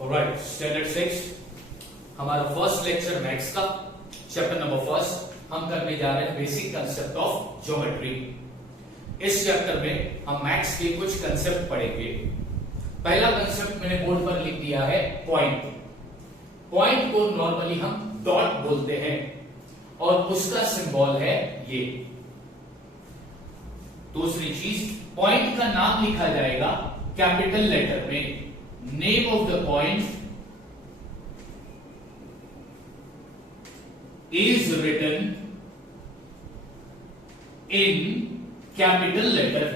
Alright, standard 6 हमारा first lecture maths का chapter number first हम करने जा रहे हैं बेसिक कंसेप्ट ऑफ ज्योमेट्री। इस चैप्टर में हम मैथ्स के कुछ कंसेप्ट पढ़ेंगे। पहला कंसेप्ट मैंने बोर्ड पर लिख दिया है पॉइंट। पॉइंट को नॉर्मली हम डॉट बोलते हैं और उसका सिंबल है ये। दूसरी चीज, पॉइंट का नाम लिखा जाएगा कैपिटल लेटर में। Name of the point is written in capital letter.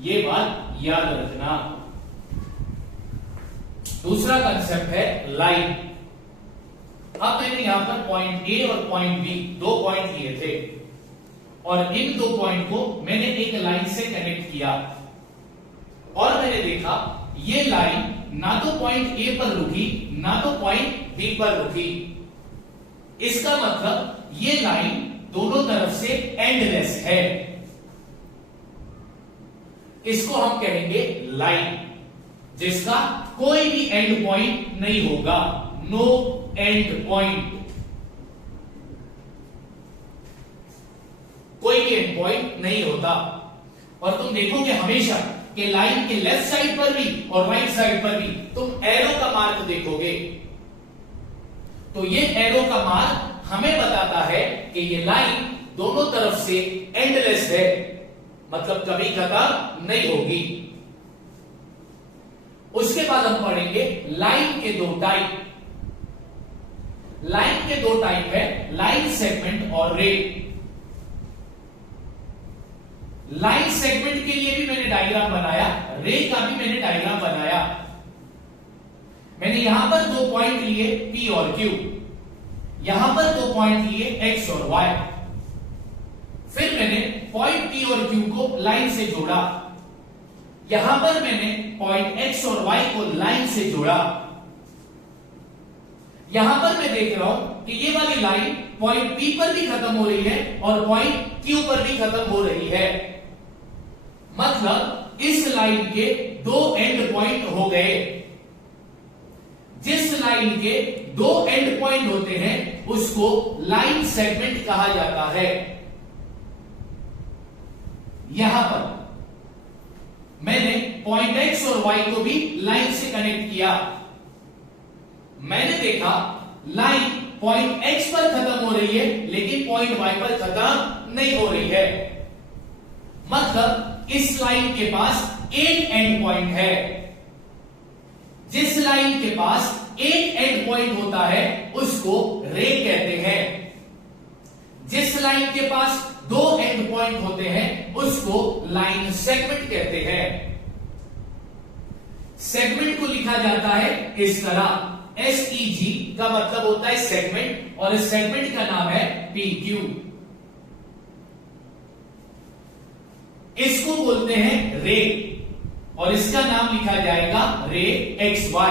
ये बात याद रखना। दूसरा कंसेप्ट है लाइन। अब मैंने यहां पर पॉइंट ए और पॉइंट बी दो पॉइंट लिए थे और इन दो पॉइंट को मैंने एक लाइन से कनेक्ट किया और मैंने देखा ये लाइन ना तो पॉइंट ए पर रुकी ना तो पॉइंट बी पर रुकी। इसका मतलब ये लाइन दोनों तरफ से एंडलेस है। इसको हम कहेंगे लाइन जिसका कोई भी एंड पॉइंट नहीं होगा। नो एंड पॉइंट, कोई भी एंड पॉइंट नहीं होता। और तुम देखोगे हमेशा कि लाइन के लेफ्ट साइड पर भी और राइट साइड पर भी तुम एरो का मार्क देखोगे। तो ये एरो का मार्क हमें बताता है कि ये लाइन दोनों तरफ से एंडलेस है, मतलब कभी खत्म नहीं होगी। उसके बाद हम पढ़ेंगे लाइन के दो टाइप। लाइन के दो टाइप है, लाइन सेगमेंट और रे। लाइन सेगमेंट के लिए भी मैंने डायग्राम बनाया, रे का भी मैंने डायग्राम बनाया। मैंने यहां पर दो पॉइंट लिए P और Q, यहां पर दो पॉइंट लिए X और Y। फिर मैंने पॉइंट P और Q को लाइन से जोड़ा। यहां पर मैंने पॉइंट X और Y को लाइन से जोड़ा। यहां पर मैं देख रहा हूं कि ये वाली लाइन पॉइंट P पर भी खत्म हो रही है और पॉइंट Q पर भी खत्म हो रही है। मतलब इस लाइन के दो एंड पॉइंट हो गए। जिस लाइन के दो एंड पॉइंट होते हैं उसको लाइन सेगमेंट कहा जाता है। यहां पर मैंने पॉइंट X और Y को भी लाइन से कनेक्ट किया। मैंने देखा लाइन पॉइंट X पर खत्म हो रही है लेकिन पॉइंट Y पर खत्म नहीं हो रही है। मतलब इस लाइन के पास एक एंड पॉइंट है। जिस लाइन के पास एक एंड पॉइंट होता है उसको रे कहते हैं। जिस लाइन के पास दो एंड पॉइंट होते हैं उसको लाइन सेगमेंट कहते हैं। सेगमेंट को लिखा जाता है इस तरह, SEG का मतलब होता है सेगमेंट और इस सेगमेंट का नाम है PQ। इसको बोलते हैं रे और इसका नाम लिखा जाएगा रे XY।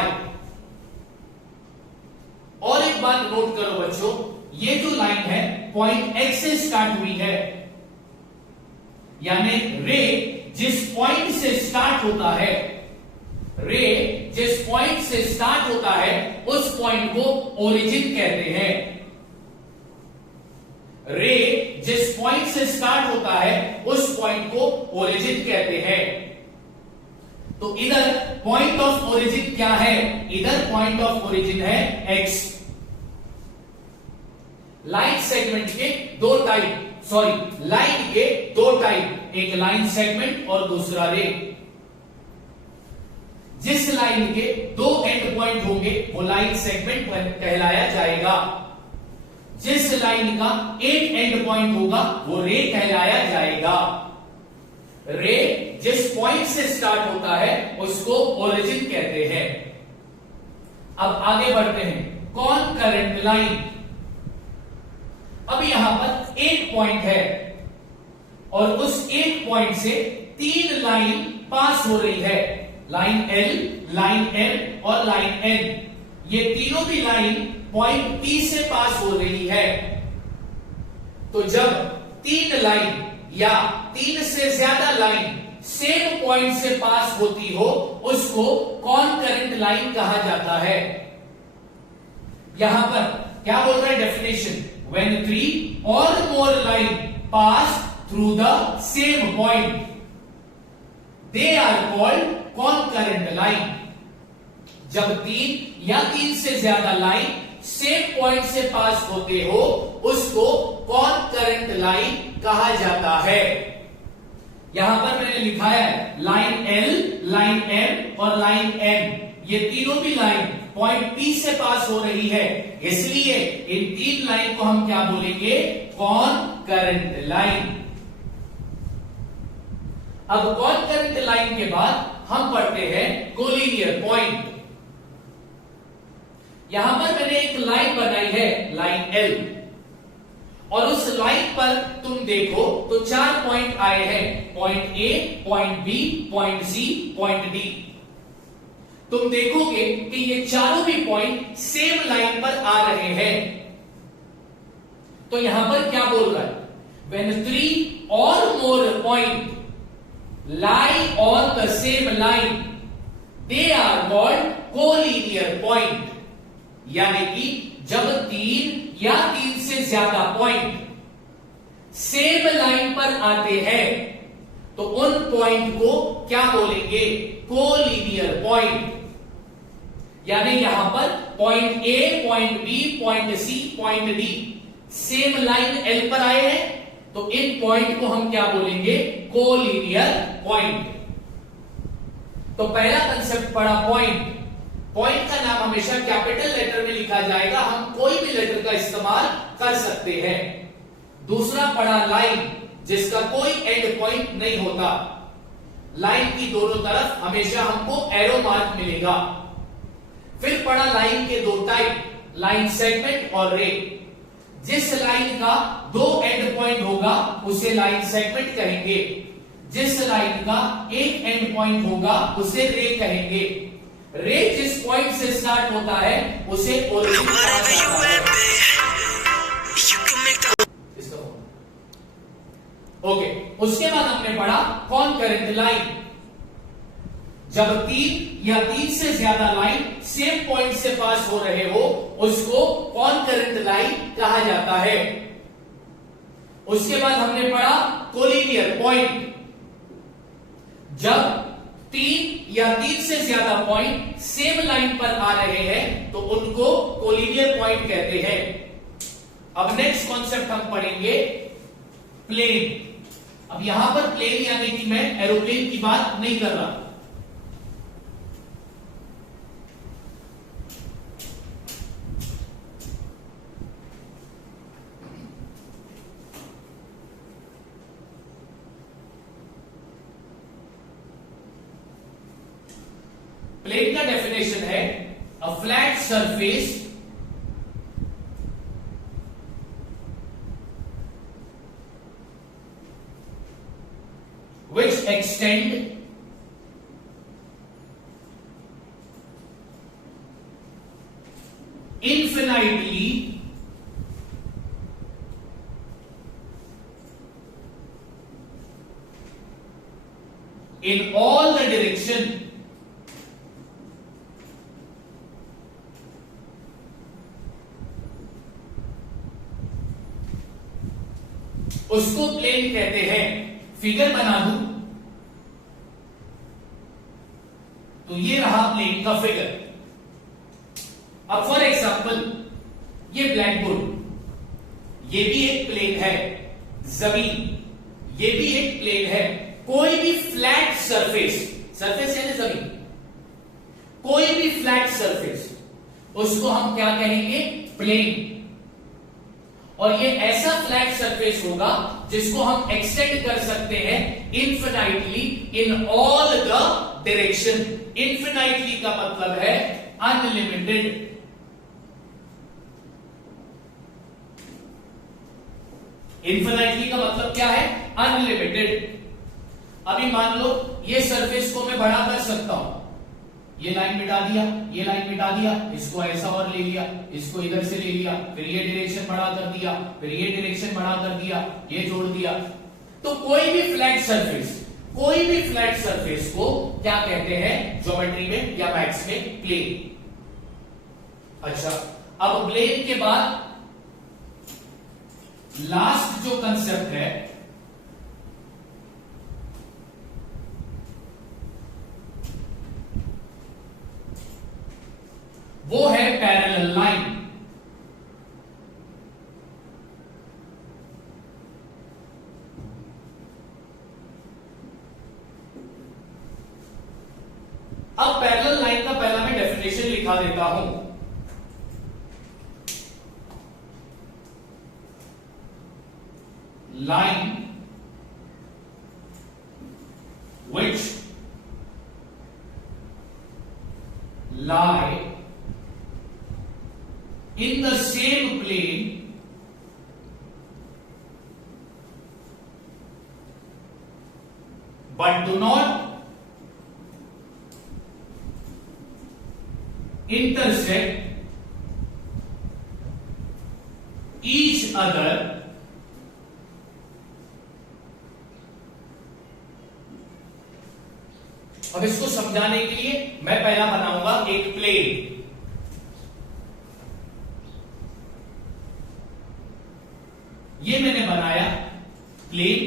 और एक बात नोट करो बच्चों, ये जो लाइन है पॉइंट X से स्टार्ट हुई है, यानी रे जिस पॉइंट से स्टार्ट होता है, रे जिस पॉइंट से स्टार्ट होता है उस पॉइंट को ओरिजिन कहते हैं। रे जिस पॉइंट से स्टार्ट होता है उस पॉइंट को ओरिजिन कहते हैं। तो इधर पॉइंट ऑफ ओरिजिन क्या है? इधर पॉइंट ऑफ ओरिजिन है X। लाइन सेगमेंट के दो टाइप, लाइन के दो टाइप, एक लाइन सेगमेंट और दूसरा रे। जिस लाइन के दो एंड पॉइंट होंगे वो लाइन सेगमेंट कहलाया जाएगा। जिस लाइन का एक एंड पॉइंट होगा वो रे कहलाया जाएगा। रे जिस पॉइंट से स्टार्ट होता है उसको ओरिजिन कहते हैं। अब आगे बढ़ते हैं। कॉनकरेंट लाइन। अब यहां पर एक पॉइंट है और उस एक पॉइंट से तीन लाइन पास हो रही है, लाइन L, लाइन M और लाइन N। ये तीनों भी लाइन पॉइंट P से पास हो रही है। तो जब तीन लाइन या तीन से ज्यादा लाइन सेम पॉइंट से पास होती हो उसको कॉनकरेंट लाइन कहा जाता है। यहां पर क्या बोल रहा है डेफिनेशन, व्हेन 3 और more line pass through the same point they are called concurrent line. जब 3 या 3 से ज्यादा लाइन सेम पॉइंट से पास होते हो उसको कॉनकरेंट लाइन कहा जाता है। यहां पर मैंने लिखा है लाइन L, लाइन M और लाइन N, ये तीनों भी लाइन पॉइंट P से पास हो रही है, इसलिए इन 3 लाइन को हम क्या बोलेंगे, कॉनकरेंट लाइन। अब कॉनकरेंट लाइन के बाद हम पढ़ते हैं कोलिनियर पॉइंट। यहां पर मैंने एक लाइन बनाई है, लाइन L, और उस लाइन पर तुम देखो तो 4 पॉइंट आए हैं, point A, point B, point C, point D। तुम देखोगे कि ये चारों भी पॉइंट सेम लाइन पर आ रहे हैं। तो यहां पर क्या बोल रहा है, व्हेन 3 और more point lie on the same line they are called collinear point। यानी कि जब 3 या 3 से ज्यादा पॉइंट सेम लाइन पर आते हैं तो उन पॉइंट को क्या बोलेंगे, कोलिनियर पॉइंट। यानी यहां पर point A, point B, point C, point D same line L पर आए हैं तो इन पॉइंट को हम क्या बोलेंगे, कोलिनियर पॉइंट। तो पहला कंसेप्ट पढ़ा पॉइंट। पॉइंट का नाम हमेशा कैपिटल लेटर में लिखा जाएगा, हम कोई भी लेटर का इस्तेमाल कर सकते हैं। दूसरा पढ़ा लाइन, जिसका कोई एंड पॉइंट नहीं होता। लाइन की दोनों तरफ हमेशा हमको एरो मार्क मिलेगा। फिर पढ़ा लाइन के 2 टाइप, लाइन सेगमेंट और रे। जिस लाइन का 2 एंड पॉइंट होगा उसे लाइन सेगमेंट कहेंगे, जिस लाइन का 1 एंड पॉइंट होगा उसे रे कहेंगे। रे जिस पॉइंट से स्टार्ट होता है उसे ओरिजिन कहा जाता है। ओके, उसके बाद हमने पढ़ा कॉनकरेंट लाइन। जब 3 या 3 से ज्यादा लाइन सेम पॉइंट से पास हो रहे हो उसको कॉनकरेंट लाइन कहा जाता है। उसके बाद हमने पढ़ा कोलिनियर पॉइंट। जब 3 या 3 से ज्यादा पॉइंट सेम लाइन पर आ रहे हैं तो उनको कोलिनियर पॉइंट कहते हैं। अब नेक्स्ट कॉन्सेप्ट हम पढ़ेंगे प्लेन। अब यहां पर प्लेन यानी कि मैं एरोप्लेन की बात नहीं कर रहा। प्लेन का डेफिनेशन है a flat surface which extend infinitely in all the direction उसको प्लेन कहते हैं। फिगर बना दूं तो ये रहा प्लेन का फिगर। अब फॉर एग्जांपल ये ब्लैक बोर्ड, ये भी एक प्लेन है, जमीन ये भी एक प्लेन है। कोई भी फ्लैट सरफेस, सरफेस यानी जमीन, कोई भी फ्लैट सरफेस उसको हम क्या कहेंगे, प्लेन। और ये ऐसा फ्लैट सरफेस होगा जिसको हम एक्सटेंड कर सकते हैं infinitely in all the direction. Infinitely का मतलब है अनलिमिटेड। इनफिनाइटली का मतलब क्या है, अनलिमिटेड। अभी मान लो ये सरफेस को मैं बड़ा कर सकता हूं, ये लाइन मिटा दिया, ये लाइन मिटा दिया, इसको ऐसा और ले लिया, इसको इधर से ले लिया, फिर ये डायरेक्शन बड़ा कर दिया, फिर ये डायरेक्शन बड़ा कर दिया, ये जोड़ दिया। तो कोई भी फ्लैट सरफेस कोई भी फ्लैट सरफेस को क्या कहते हैं ज्योमेट्री में या मैथ्स में? प्लेन। अच्छा, अब प्लेन के बाद लास्ट जो कंसेप्ट है वो है पैरेलल लाइन। अब पैरेलल लाइन का पहला मैं डेफिनेशन लिखा देता हूं। Line which lie in the same plane but do not intersect each other अब इसको समझाने के लिए मैं पहला बनाऊंगा एक प्लेन। ये मैंने बनाया प्लेन।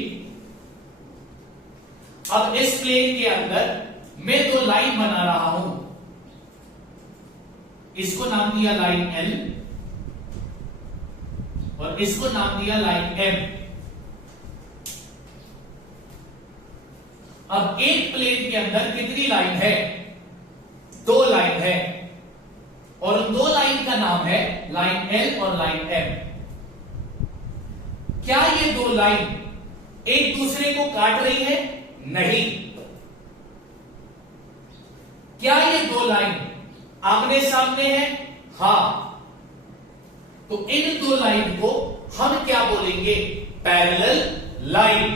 अब इस प्लेन के अंदर मैं दो लाइन बना रहा हूं। इसको नाम दिया लाइन L और इसको नाम दिया लाइन M। अब एक प्लेन के अंदर कितनी लाइन है? दो लाइन है और उन दो लाइन का नाम है लाइन L और लाइन M। क्या ये दो लाइन एक दूसरे को काट रही है? नहीं। क्या ये दो लाइन आमने सामने है? हां। तो इन दो लाइन को हम क्या बोलेंगे? Parallel line.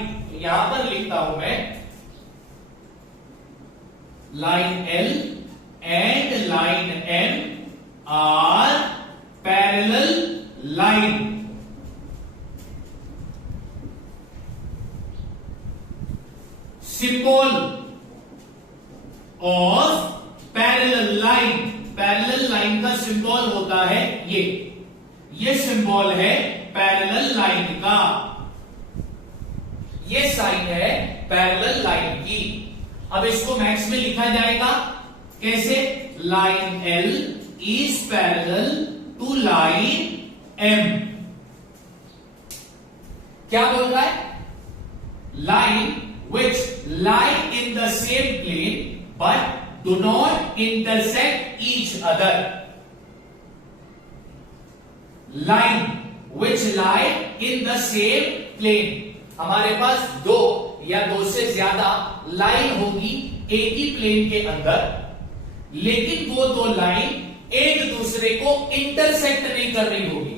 यहां पर लिखता हूं मैं line L and line M are parallel line. Symbol of parallel line. Parallel line का सिंबल होता है ये सिंबल है पैरेलल लाइन का। ये साइन है पैरेलल लाइन की। अब इसको मैथ्स में लिखा जाएगा कैसे? Line L is parallel to line M। क्या बोल रहा है? Line which lie in the same plane but do not intersect each other. Line which lie in the same plane. हमारे पास दो या दो से ज्यादा लाइन होगी एक ही प्लेन के अंदर, लेकिन वो दो लाइन एक दूसरे को इंटरसेक्ट नहीं कर रही होगी।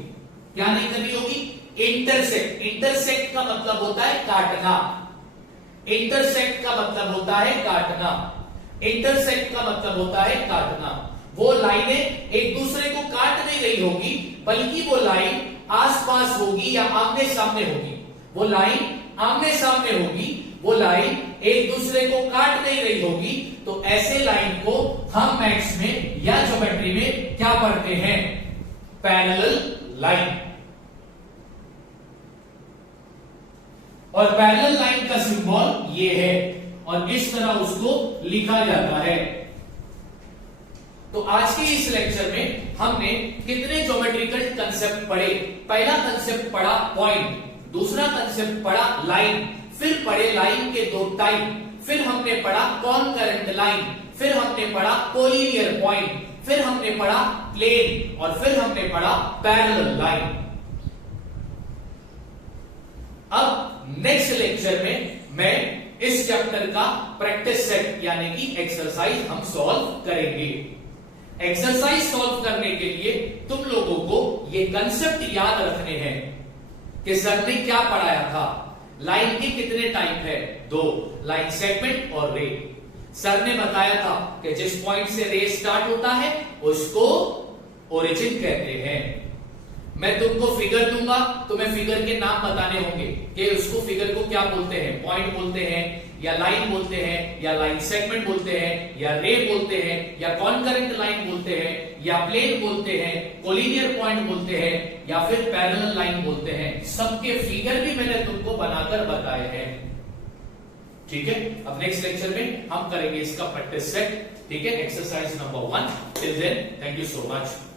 क्या नहीं कर रही होगी? इंटरसेक्ट। इंटरसेक्ट का मतलब होता है काटना। इंटरसेक्ट का मतलब होता है काटना। इंटरसेक्ट का मतलब होता है काटना। वो लाइनें एक दूसरे को काट नहीं रही होगी, बल्कि वो लाइन आसपास होगी या आमने सामने होगी। वो लाइन आमने सामने होगी, वो लाइन एक दूसरे को काट नहीं रही होगी। तो ऐसे लाइन को हम मैथ्स में या ज्योमेट्री में क्या पढ़ते हैं? Parallel line. और पैरेलल लाइन का सिंबल ये है और इस तरह उसको लिखा जाता है। तो आज के इस लेक्चर में हमने कितने ज्योमेट्रिकल कंसेप्ट पढ़े? पहला कंसेप्ट पढ़ा पॉइंट, दूसरा कंसेप्ट पढ़ा लाइन, फिर पढ़े लाइन के दो टाइप, फिर हमने पढ़ा कॉनकरेंट लाइन, फिर हमने पढ़ा कोलिनियर पॉइंट, फिर हमने पढ़ा प्लेन और फिर हमने पढ़ा पैरेलल लाइन। अब नेक्स्ट लेक्चर में मैं इस चैप्टर का प्रैक्टिस सेट यानी कि एक्सरसाइज हम सॉल्व करेंगे। एक्सरसाइज सॉल्व करने के लिए तुम लोगों को ये कंसेप्ट याद रखने हैं कि सर ने क्या पढ़ाया था। लाइन के कितने टाइप है? दो, लाइन सेगमेंट और रे। सर ने बताया था कि जिस पॉइंट से रे स्टार्ट होता है उसको ओरिजिन कहते हैं। मैं तुमको फिगर दूंगा, तुम्हें फिगर के नाम बताने होंगे कि उसको फिगर को क्या बोलते हैं, पॉइंट बोलते हैं या लाइन बोलते हैं, या लाइन सेगमेंट बोलते हैं, या रे बोलते हैं, या कॉन्करेंट लाइन बोलते हैं, या प्लेन बोलते हैं, कोलिनियर पॉइंट बोलते हैं, या फिर पैरेलल लाइन बोलते हैं। सबके फिगर भी मैंने तुमको बनाकर बताए हैं। ठीक है, अब नेक्स्ट लेक्चर में हम करेंगे इसका प्रैक्टिस सेट। ठीक है, exercise number 1। Till then, thank you so much.